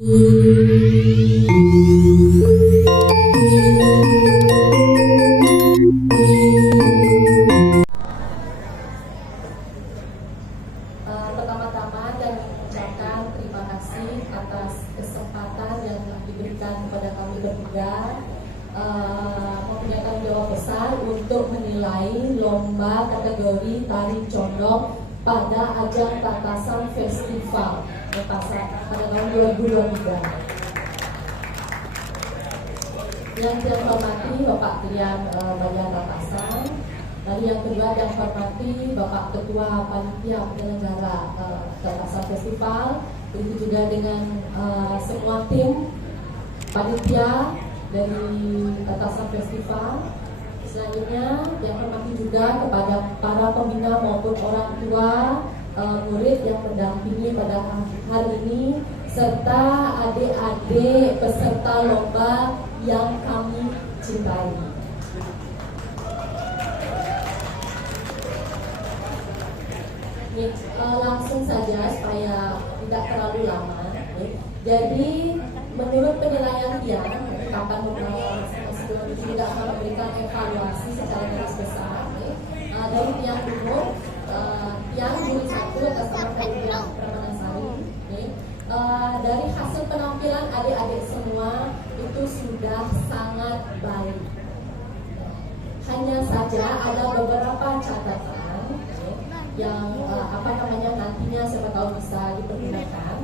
Pertama-tama dan mengucapkan terima kasih atas kesempatan yang diberikan kepada kami bertiga, mempunyai tanggung jawab besar untuk menilai lomba kategori tari condong pada ajang Tatasan Festival pada tahun 2023. Yang saya hormati Bapak Trian Bagian Tatasan. Lalu yang kedua yang hormati Bapak Ketua Panitia Penyelenggara Tatasan Festival, begitu juga dengan semua tim panitia dari Tatasan Festival. Selanjutnya yang hormati juga kepada para pembina maupun orang tua murid yang mendampingi pada hari ini, serta adik-adik peserta lomba yang kami cintai. Langsung saja supaya tidak terlalu lama. Jadi menurut penilaian Tian, kapan beberapa sebelum tidak akan memberikan evaluasi secara garis besar. Dari Tian dulu, Tian juri 1 atas nama Tian Pramansari. Dari hasil penampilan adik-adik semua itu sudah sangat baik. Hanya saja ada beberapa catatan yang nantinya siapa tahu bisa dipergunakan.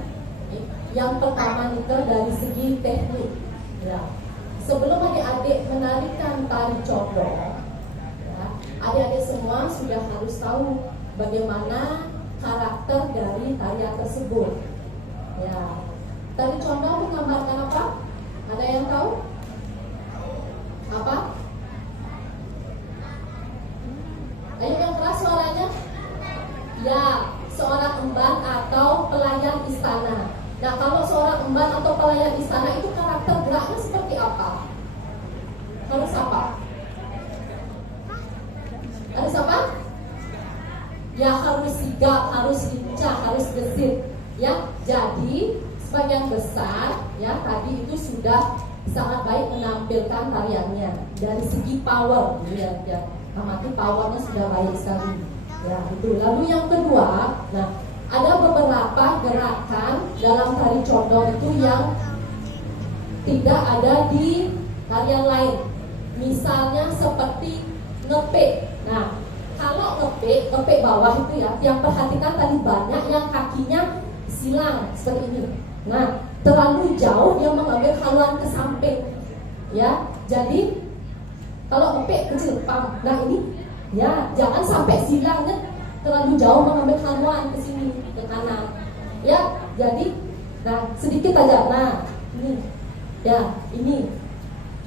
Yang pertama itu dari segi teknik. Ya. Sebelum adik-adik menarikan tari condong, ya, adik-adik semua sudah harus tahu bagaimana karakter dari tarian tersebut. Ya. Tari condong menggambarkan apa? Ada yang tahu? Apa? Ayo yang keras suaranya. Ya, seorang emban atau pelayan istana. Nah, kalau seorang emban atau pelayan istana itu karakter geraknya seperti apa? Harus apa? Harus apa? Ya, harus sigap, harus lincah, harus gesit. Ya, jadi sebagian besar ya tadi itu sudah sangat baik menampilkan tariannya dari segi power. Ya, amati powernya sudah baik sekali. Ya, itu. Lalu yang kedua, nah ada beberapa gerakan dalam tari condong itu yang tidak ada di tarian lain. Misalnya seperti ngepek. Nah, kalau ngepek bawah itu ya, yang perhatikan tadi banyak yang kakinya silang seperti ini. Nah, terlalu jauh dia mengambil haluan ke samping. Ya, jadi kalau ngepek kecil, pam. Nah ini ya, jangan sampai silangnya terlalu jauh mengambil haluan ke sini, ke kanan. Ya, jadi nah sedikit aja. Nah, ini. Ya, ini.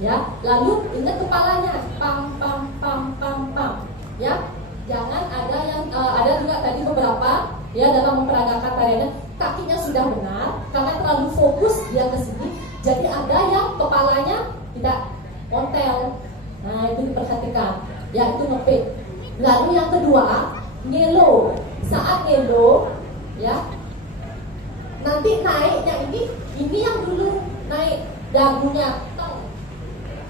Ya, lalu ingat kepalanya, pam pam pam pam pam. Ya, jangan ada yang ada juga tadi beberapa ya dalam memperagakan tariannya kakinya sudah benar karena terlalu fokus dia ke sini. Jadi ada yang kepalanya tidak ontel. Nah, itu diperhatikan. Ya, itu ngepek. Lalu yang kedua, ngelo. Saat ngelo, ya, nanti naiknya ini yang dulu naik dagunya.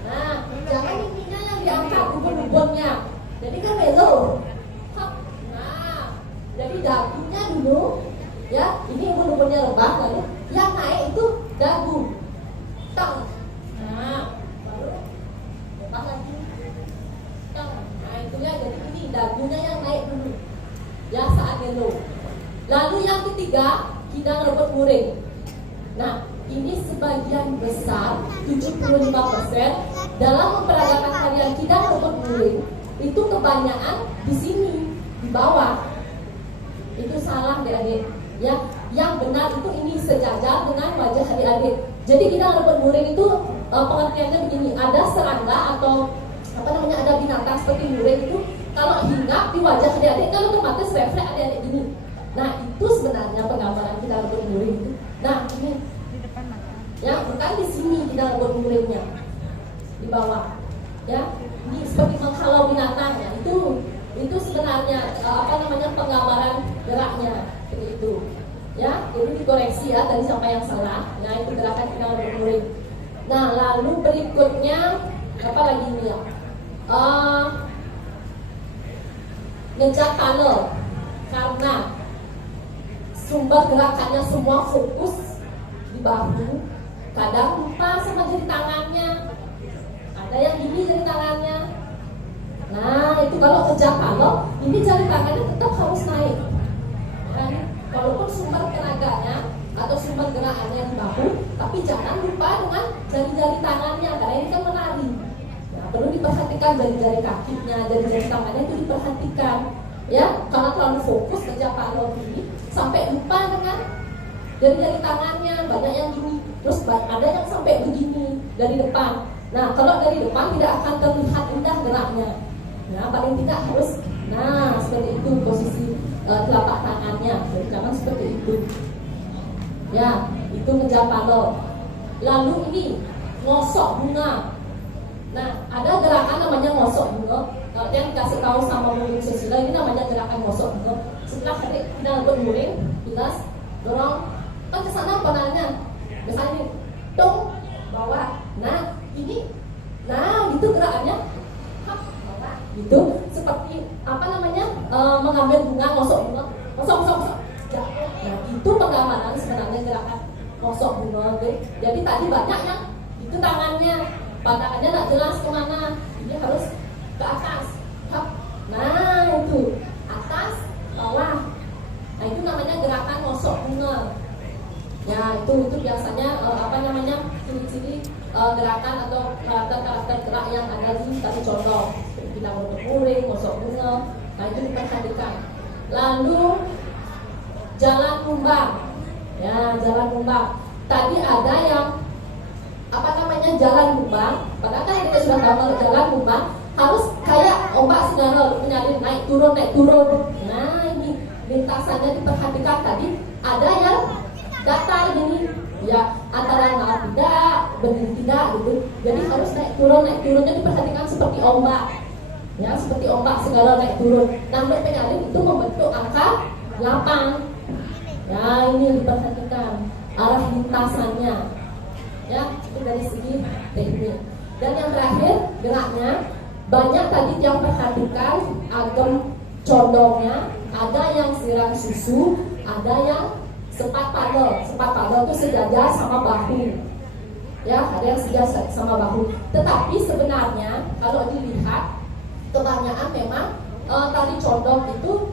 Nah, jangan ininya yang diangkat ubun-ubunnya. Jadi kan ngelo. Nah, jadi dagunya dulu, ya, ini ubun-ubunnya rebah, lalu yang naik itu dagu. Tang. Nah, baru rebah lagi. Nah, itunya jadi ini dagunya yang naik dulu ya saat ngelo. Lalu yang ketiga, kidang rebut muring. Nah, ini sebagian besar 75% dalam memperagakan tarian kidang rebut muring itu kebanyakan di sini di bawah. Itu salah adik-adik ya. Yang benar itu ini sejajar dengan wajah adik-adik. Jadi kidang rebut muring itu pengertiannya begini, ada serangga atau ada binatang seperti muring itu kalau hinggap di wajah adik-adik kan otomatis refleks adik-adik gini. Nah, itu sebenarnya penggambaran kita rebut muring itu. Nah, ini di depan ya, bukan di sini kita rebut muringnya di bawah. Ya, ini seperti menghalau binatang ya. Itu sebenarnya penggambaran geraknya seperti itu. Ya, jadi dikoreksi ya tadi siapa yang salah. Nah, itu gerakan pinggang berguling. Nah, lalu berikutnya apa lagi ini ya? Ngejak tunnel, karena sumber gerakannya semua fokus di bahu. Kadang lupa sama jari tangannya. Ada yang gini jari tangannya. Nah, itu kalau ngejak tunnel, ini jari tangannya tetap harus naik. Kan? Walaupun sumber tenaganya atau sumber gerakannya di bahu, tapi jangan lupa dengan jari-jari tangannya, karena ini kan menari. Nah, perlu diperhatikan jari-jari kakinya, jari-jari tangannya itu diperhatikan. Ya, karena terlalu fokus kerja kalau ini sampai lupa dengan jari-jari tangannya, banyak yang gini, terus ada yang sampai begini dari depan. Nah, kalau dari depan tidak akan terlihat indah geraknya. Nah, paling tidak harus, nah seperti itu posisi telapak tangannya, jadi jangan seperti itu. Ya, itu ngejar paddle. Lalu ini ngosok bunga. Nah, ada gerakan namanya ngosok bunga. Yang dikasih tahu sama Bu Susila ini namanya gerakan ngosok bunga. Setelah kita berguling, jelas dorong kan ke sana panahnya. Misalnya dong bawah. Nah, ini itu gerakannya. Gitu, seperti apa namanya mengambil bunga, ngosok bunga, ngosok. Ya. Nah, itu penggambaran sebenarnya gerakan ngosok bunga. Jadi tadi banyak yang itu tangannya, pandangannya nggak jelas kemana, ini harus ke atas. Nah, itu atas, bawah. Nah, itu namanya gerakan ngosok bunga. Ya, itu biasanya apa namanya ciri-ciri gerakan atau karakter gerak yang ada di tadi contoh. Kita berguling, ngosok bunga. Nah, itu diperhatikan. Lalu jalan kumbang. Ya, jalan kumbang. Tadi ada yang apa namanya jalan kumbang. Padahal kan kita sudah tahu kalau jalan kumbang harus kayak ombak segala mengalir naik turun. Nah, ini lintasannya diperhatikan. Tadi ada yang datar gini, ya antara naik tidak, berdiri tidak gitu. Jadi harus naik turunnya diperhatikan seperti ombak. Ya, seperti ombak segala naik turun. Nah, berpenyalin itu membentuk angka 8. Ya, ini diperhatikan arah lintasannya. Ya, itu dari segi teknik. Dan yang terakhir geraknya banyak tadi yang perhatikan agem condongnya, ada yang siram susu, ada yang sepat paddle. Sepat paddle itu sejajar sama bahu. Ya, ada yang sejajar sama bahu. Tetapi sebenarnya kalau dilihat kebanyakan memang tali condong itu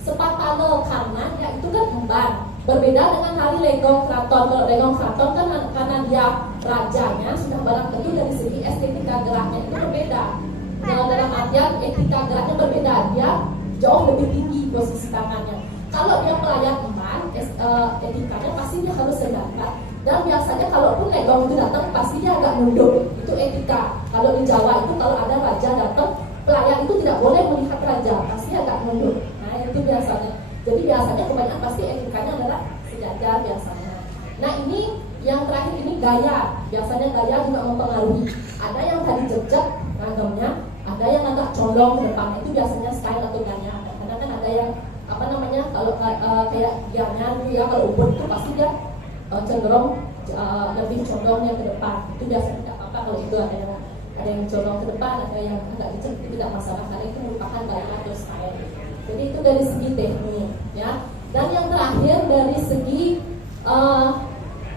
sepat paddle karena ya itu kan emban. Berbeda dengan tali lenggong keraton. Kalau lenggong keraton kan karena dia rajanya sudah barang tentu dari segi estetika geraknya itu berbeda. Dalam artian etika geraknya berbeda, dia jauh lebih tinggi posisi tangannya. Kalau dia pelayan emban, etikanya pasti dia harus sedapat. Dan biasanya kalaupun lenggong itu datang pasti dia agak nunduk. Itu etika. Kalau di Jawa itu kalau ada raja datang, pelayan itu tidak boleh melihat raja, pasti agak nunduk. Nah, itu biasanya. Jadi biasanya kebanyakan pasti etikanya adalah sejajar biasanya. Nah, ini yang terakhir ini gaya. Biasanya gaya juga mempengaruhi. Ada yang tadi jejak randomnya, ada yang agak condong ke depan. Itu biasanya style atau gaya. Karena kan ada yang apa namanya kalau kayak giarnya dulu ya, kalau ubud itu pasti dia cenderung lebih condongnya ke depan. Itu biasanya tidak apa-apa kalau itu ada yang condong ke depan, ada yang agak kecil, itu tidak masalah karena itu merupakan gaya atau style. Jadi itu dari segi teknik ya. Dan yang terakhir dari segi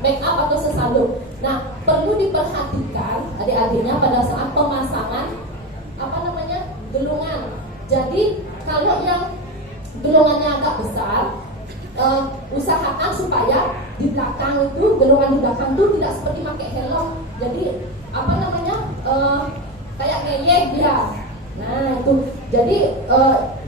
make up atau sesalur. Nah, perlu diperhatikan adik-adiknya pada saat pemasangan apa namanya gelungan. Jadi kalau yang gelungannya agak besar, usahakan supaya di belakang itu gelungan di belakang itu tidak seperti pakai helm. Jadi apa namanya kayak ngeyek dia. Nah, itu jadi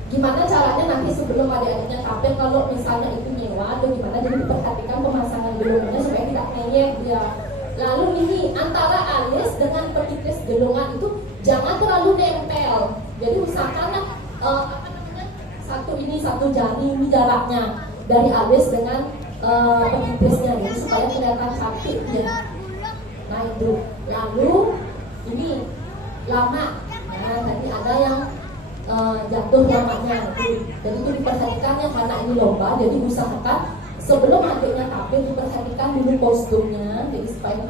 gimana caranya nanti sebelum adik-adiknya tampil kalau misalnya itu nyewa atau gimana, jadi diperhatikan pemasangan gelungannya supaya tidak ngeyek dia. Lalu ini antara alis dengan pelipis gelungan itu jangan terlalu nempel. Jadi usahakan apa namanya satu jari ini jaraknya dari alis dengan pelipisnya, jadi supaya kelihatan cantik ya. Nah, itu. Lalu ini lama. Nah, tadi ada yang jatuh lamanya. Jadi itu diperhatikan ya, karena ini lomba, jadi usahakan sebelum adiknya tampil diperhatikan dulu kostumnya, jadi supaya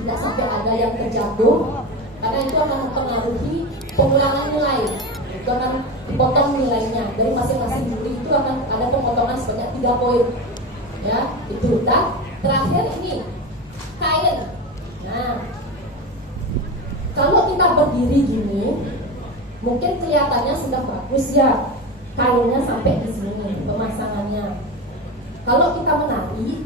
tidak sampai ada yang terjatuh, karena itu akan mempengaruhi pengurangan nilai. Itu akan dipotong nilainya dari masing-masing juri, itu akan ada pemotongan sebanyak 3 poin. Ya, itu. Dan terakhir ini kain. Nah, kalau kita berdiri gini, mungkin kelihatannya sudah bagus ya, kainnya sampai di sini pemasangannya. Kalau kita menari,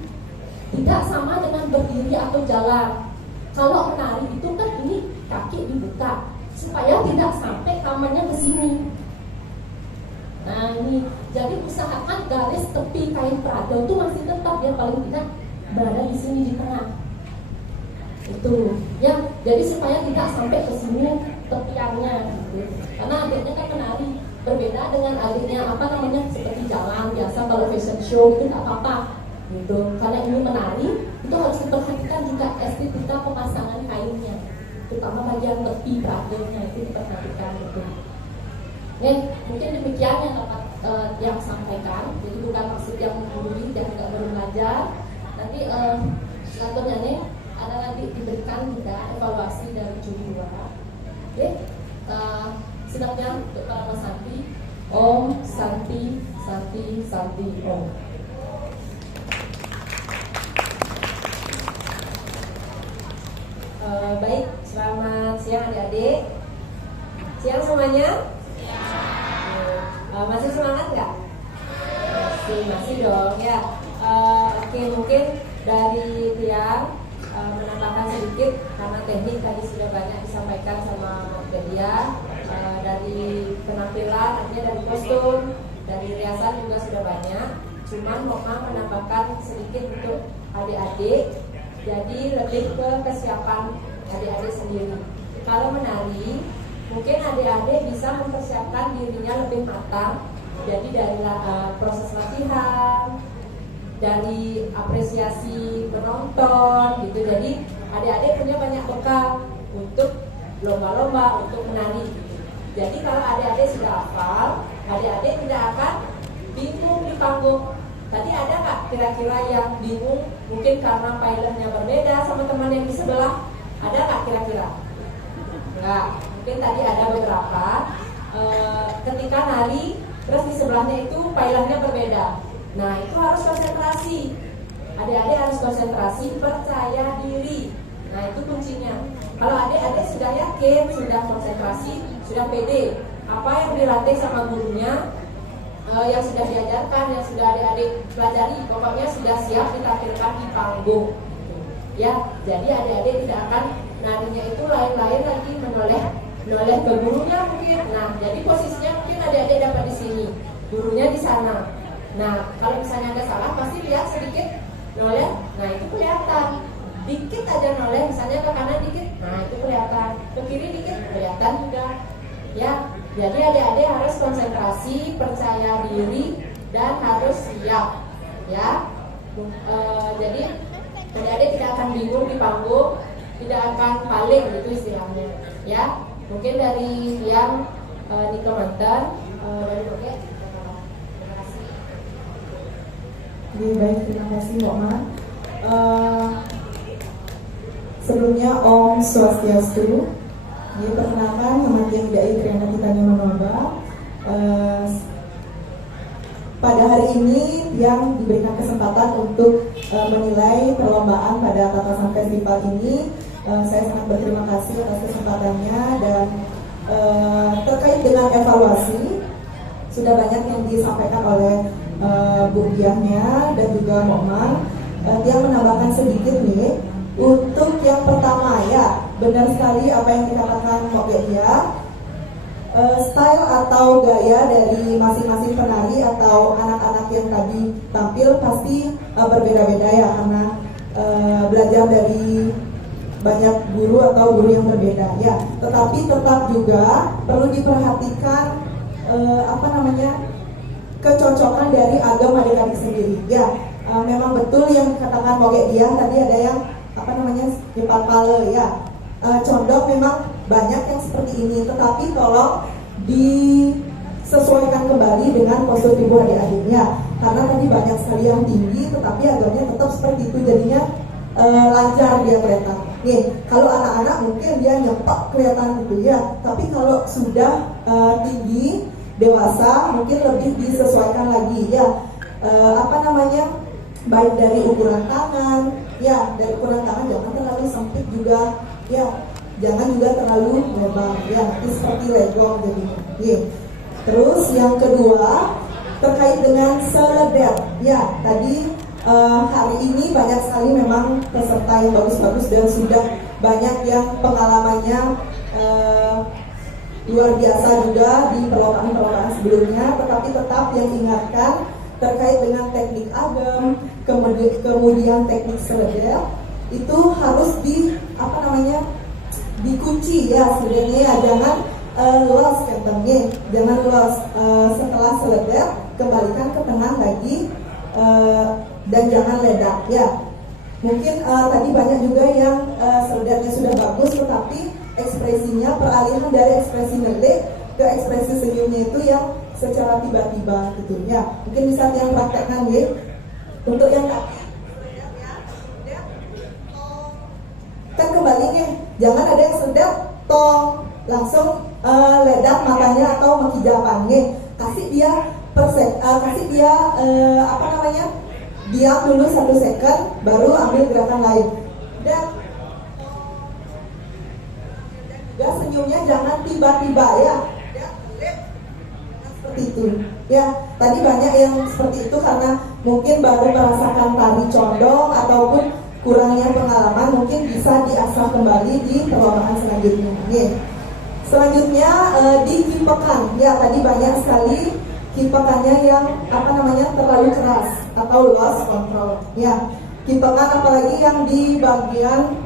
tidak sama dengan berdiri atau jalan. Kalau menari itu kan ini kaki dibuka supaya tidak sampai kamarnya ke sini. Nah ini, jadi usahakan garis tepi kain prado itu masih tetap ya, paling tidak berada di sini di tengah. Itu ya, jadi supaya tidak sampai ke sini tepiannya gitu. Karena adiknya kan menari, berbeda dengan adiknya seperti jalan biasa. Kalau fashion show itu tidak apa-apa gitu. Karena ini menari, itu harus diperhatikan juga estetika pemasangan kainnya, terutama bagian tepi pradonya itu diperhatikan gitu. Mungkin demikian yang dapat yang sampaikan. Jadi bukan maksud yang menggurui dan tidak baru belajar. Nanti selanjutnya nih ada nanti diberikan juga evaluasi dari juri 2. Oke, sidangnya untuk para Mas Santi. Om Santi Santi Santi Om. Baik, selamat siang adik-adik. Siang semuanya? Masih semangat nggak? Masih dong ya. Oke, mungkin dari Tiang menambahkan sedikit karena teknik tadi sudah banyak disampaikan sama Bedia. Dari penampilan, artinya dari kostum, dari riasan juga sudah banyak. Cuman Mama menambahkan sedikit untuk adik-adik. Jadi lebih ke kesiapan adik-adik sendiri. Kalau menari, mungkin adik-adik bisa mempersiapkan dirinya lebih matang. Jadi dari proses latihan, dari apresiasi penonton gitu. Jadi adik-adik punya banyak bekal untuk lomba-lomba, untuk menari. Jadi kalau adik-adik sudah hafal, adik-adik tidak akan bingung di panggung. Tadi ada nggak kira-kira yang bingung? Mungkin karena pilotnya berbeda sama teman yang di sebelah. Ada nggak kira-kira? Nggak. Mungkin tadi ada beberapa. Ketika nari, terus di sebelahnya itu pilotnya berbeda. Nah itu harus konsentrasi. Adik-adik harus konsentrasi, percaya diri. Nah itu kuncinya. Kalau adik-adik sudah yakin, sudah konsentrasi, sudah pede, apa yang dilatih sama gurunya, yang sudah diajarkan, yang sudah adik-adik pelajari, pokoknya sudah siap ditampilkan di panggung. Ya, jadi adik-adik tidak akan narinya itu lain-lain lagi menoleh ke gurunya mungkin. Nah, jadi posisinya mungkin adik-adik dapat di sini, gurunya di sana. Nah, kalau misalnya ada salah, pasti lihat sedikit noleh. Nah, itu kelihatan. Dikit aja noleh, misalnya ke kanan dikit, nah itu kelihatan. Ke kiri dikit, kelihatan juga. Ya, jadi adik-adik harus konsentrasi, percaya diri, dan harus siap. Ya, jadi adik-adik tidak akan bingung di panggung, tidak akan paling gitu istilahnya. Ya, mungkin dari yang di komentar dari Oke. Terima kasih. Baik, terima kasih Mama. Sebelumnya Om Swastiastu. Perkenalkan, nama Tiang Dai Triana Titania Manoba. Pada hari ini yang diberikan kesempatan untuk menilai perlombaan pada Tatasan Festival ini. Saya sangat berterima kasih atas kesempatannya. Dan terkait dengan evaluasi, sudah banyak yang disampaikan oleh Bu Diahnya dan juga Mokman. Dia menambahkan sedikit nih. Untuk yang pertama ya, benar sekali apa yang dikatakan Mbak Dia. Style atau gaya dari masing-masing penari atau anak-anak yang tadi tampil pasti berbeda-beda ya, karena belajar dari banyak guru atau guru yang berbeda ya. Tetapi tetap juga perlu diperhatikan kecocokan dari agama adik-adik sendiri ya. Memang betul yang dikatakan Mbak Dia tadi, ada yang Jepang Pale ya. Condong memang banyak yang seperti ini, tetapi tolong disesuaikan kembali dengan postur tubuh adik-adiknya. karena tadi banyak sekali yang tinggi tetapi agamnya tetap seperti itu, jadinya lancar dia kelihatan. Nih, kalau anak-anak mungkin dia nyepak kelihatan gitu ya, tapi kalau sudah tinggi dewasa mungkin lebih disesuaikan lagi ya, baik dari ukuran tangan ya, dari ukuran tangan jangan terlalu sempit juga ya, jangan juga terlalu lebar ya, nanti seperti legong jadinya. Terus yang kedua terkait dengan seledar ya, tadi hari ini banyak sekali memang peserta yang bagus-bagus dan sudah banyak yang pengalamannya luar biasa juga di perlombaan-perlombaan sebelumnya, tetapi tetap yang ingatkan terkait dengan teknik agam, kemudian teknik seledar itu harus dikunci ya sebenarnya ya, jangan loss katanya, jangan loss. Setelah seledar kembalikan ke tengah lagi dan jangan ledak ya. Mungkin tadi banyak juga yang seledarnya sudah bagus tetapi ekspresinya, peralihan dari ekspresi ngelik ke ekspresi senyumnya itu yang secara tiba-tiba gitu ya. Mungkin bisa yang praktekkan ya. Untuk yang kaki kan kembali nih, jangan ada yang sedap tong langsung ledak matanya atau mengkijapannya. Kasih dia diam dulu 1 second baru ambil gerakan lain. Dan juga senyumnya jangan tiba-tiba ya. Seperti itu ya, tadi banyak yang seperti itu karena mungkin baru merasakan tari condong ataupun kurangnya pengalaman, mungkin bisa diasah kembali di perlombaan selanjutnya. Selanjutnya dikipekan ya, tadi banyak sekali kipekannya yang terlalu keras atau loss control ya. Kipekan apalagi yang di bagian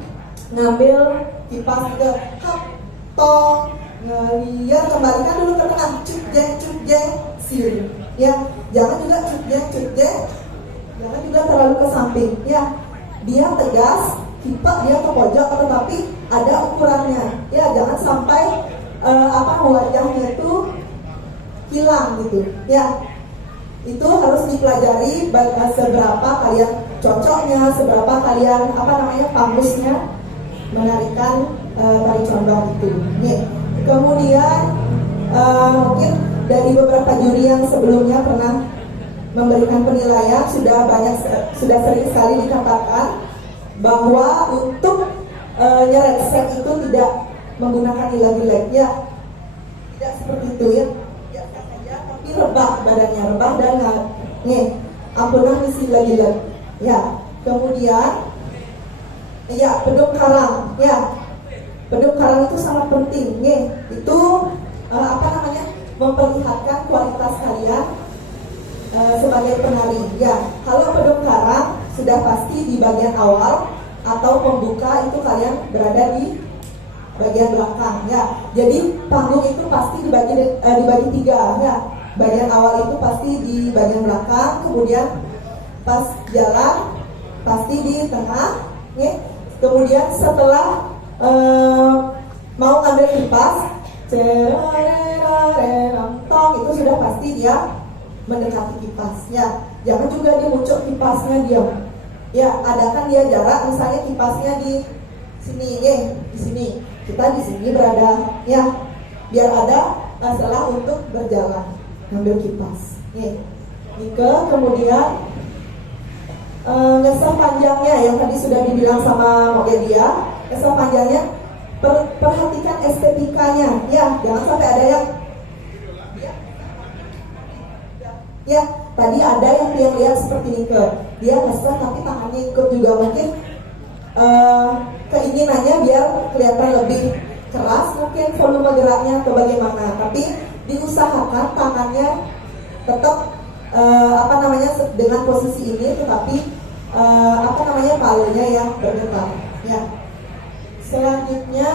ngambil kipas ke tong, ngeliat, kembalikan dulu ke tengah, cut jeng sir ya, jangan juga cut jeng, jangan juga terlalu ke samping ya. Dia tegas, kipek dia ke pojok, tetapi ada ukurannya ya, jangan sampai wajahnya itu hilang gitu ya. Itu harus dipelajari seberapa kalian cocoknya, seberapa kalian pangusnya menarikan tari condong itu. Kemudian mungkin dari beberapa juri yang sebelumnya pernah memberikan penilaian sudah sering sekali dikatakan bahwa untuk nyeret set itu tidak menggunakan ilag-ilag ya, tidak seperti itu ya, biasa saja tapi rebah badannya, rebah dan ampunan misi ilag-ilag ya. Kemudian ya pedung karang ya, pedung karang itu sangat penting itu memperlihatkan kualitas kalian sebagai penari ya. Kalau pedung karang sudah pasti di bagian awal atau pembuka itu kalian berada di bagian belakang ya. Jadi panggung itu pasti dibagi 3 ya. Bagian awal itu pasti di bagian belakang, kemudian pas jalan pasti di tengah ya. Kemudian setelah mau ngambil kipas tong itu sudah pasti dia mendekati kipasnya. Jangan juga dia muncul kipasnya diam ya, adakan dia jarak, misalnya kipasnya di sini di sini, kita di sini berada ya, biar ada masalah untuk berjalan ngambil kipas kemudian ngesah panjangnya yang tadi sudah dibilang sama Mogedia, ngesah panjangnya perhatikan estetikanya ya, jangan sampai ada yang ya, tadi ada yang dia lihat seperti ini dia ngesah tapi tangannya ikut juga, mungkin keinginannya biar kelihatan lebih keras mungkin volume geraknya atau bagaimana, tapi diusahakan tangannya tetap dengan posisi ini, tetapi palanya yang bergetar ya. Selanjutnya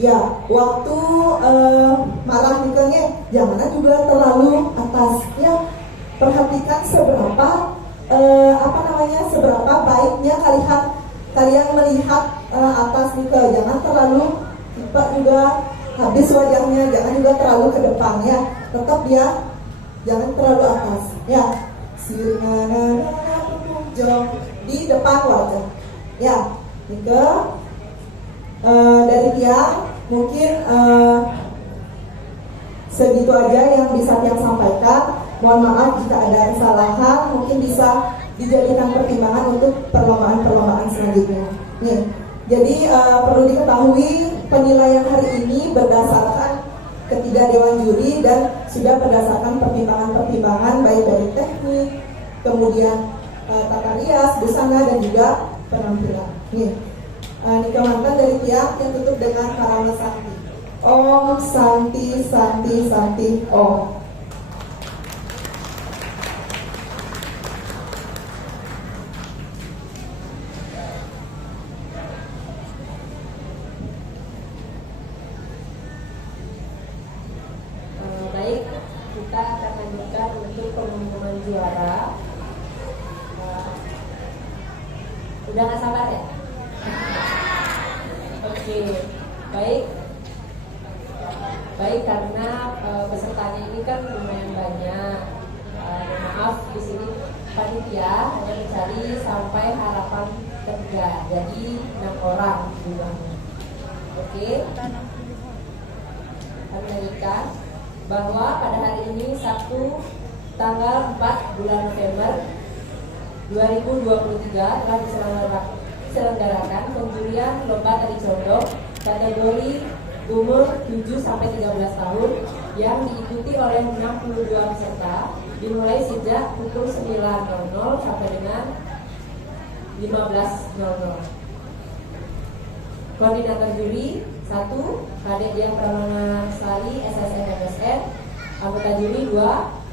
ya, waktu marah nikahnya jangan juga terlalu atas ya. Perhatikan seberapa seberapa baiknya kalian melihat atas nikah, jangan terlalu cepat juga habis wajahnya, jangan juga terlalu ke depan ya. Tetap dia jangan terlalu atas. Ya, sirnana pengunjung di depan wajah. Ya, Nike. Dari Tiang mungkin segitu aja yang bisa Tiang sampaikan. Mohon maaf jika ada kesalahan, mungkin bisa dijadikan pertimbangan untuk perlombaan-perlombaan selanjutnya. Nih, jadi perlu diketahui penilaian hari ini berdasarkan ketiga dewan juri dan sudah berdasarkan pertimbangan-pertimbangan baik dari teknik, kemudian tata rias, busana dan juga penampilan. Nih, Nika mantan dari Tiang yang tutup dengan Karama Santi. Om Santi Santi Santi Om. Baik, kita akan lanjutkan untuk pengumuman juara. Udah nggak sabar ya? Oke, baik karena pesertanya ini kan lumayan banyak. Maaf di sini panitia hanya mencari sampai harapan ketiga, jadi 6 orang jumlahnya. Oke, kami lanjutkan bahwa pada hari ini Sabtu tanggal 4 bulan November 2023 telah diselenggarakan penjurian lomba tari condong kategori umur 7-13 tahun yang diikuti oleh 62 peserta dimulai sejak pukul 9.00 sampai dengan 15.00. Koordinator juri 1. Kadek Dian Pramana Sari SSN MSN. Anggota juri 2.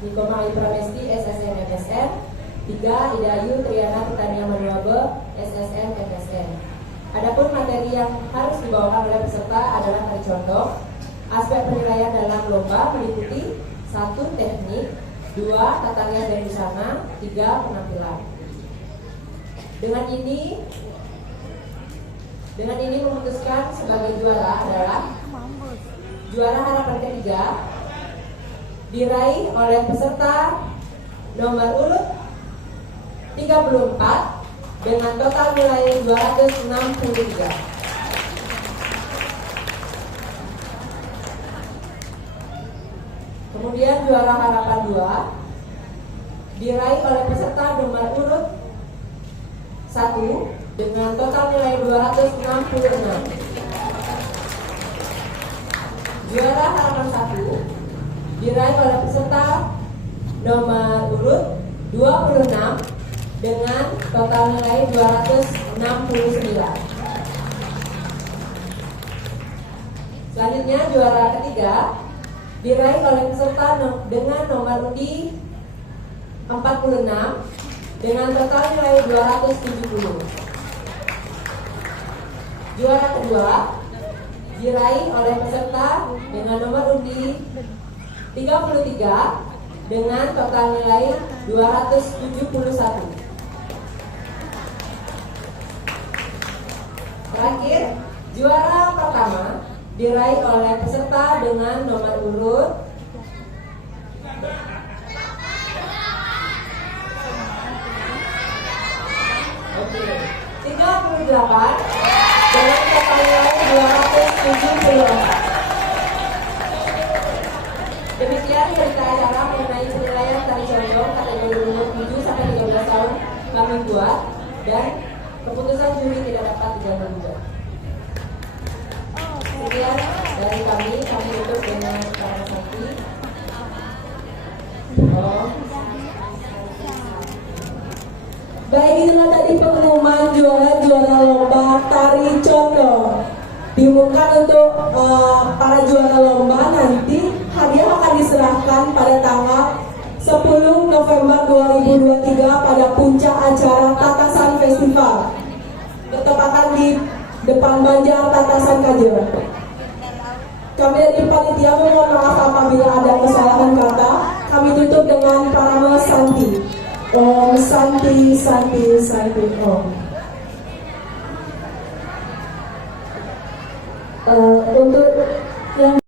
Nikoma Ayu Pramesti SSN MSN. 3. Ida Ayu Triana Pertanian Manuabe SSN MSN. Adapun materi yang harus dibawakan oleh peserta adalah tari condong. Aspek penilaian dalam lomba meliputi 1. Teknik, 2. Tata rias dan busana, 3. Penampilan. Dengan ini memutuskan sebagai juara adalah juara harapan ketiga diraih oleh peserta nomor urut 34 dengan total nilai 263. Kemudian juara harapan 2 diraih oleh peserta nomor urut 1 dengan total nilai 266. Juara harapan 1 diraih oleh peserta nomor urut 26 dengan total nilai 269. Selanjutnya juara ketiga diraih oleh peserta dengan nomor undi 46 dengan total nilai 270. Juara kedua diraih oleh peserta dengan nomor undi 33 dengan total nilai 271. Terakhir, juara pertama diraih oleh peserta dengan nomor urut 38 dengan total nilai 274. Demikian cerita acara mengenai penilaian tari condong kategori umur 7-13 tahun kami buat dan keputusan juri tidak dapat diganggu-gugat. Sekian dari kami tutup dengan Karama Santi. Baik, itulah tadi pengumuman juara-juara lomba tari condong. Diumumkan untuk para juara lomba nanti hadiah akan diserahkan pada tanggal 10 November 2023 pada puncak acara Tatasan Festival bertepatan di depan Banjar Tatasan Kajer. Kami dari panitia mohon maaf apabila ada kesalahan kata. Kami tutup dengan Karama Santi. Om Santi Santi Santi Om. Untuk yang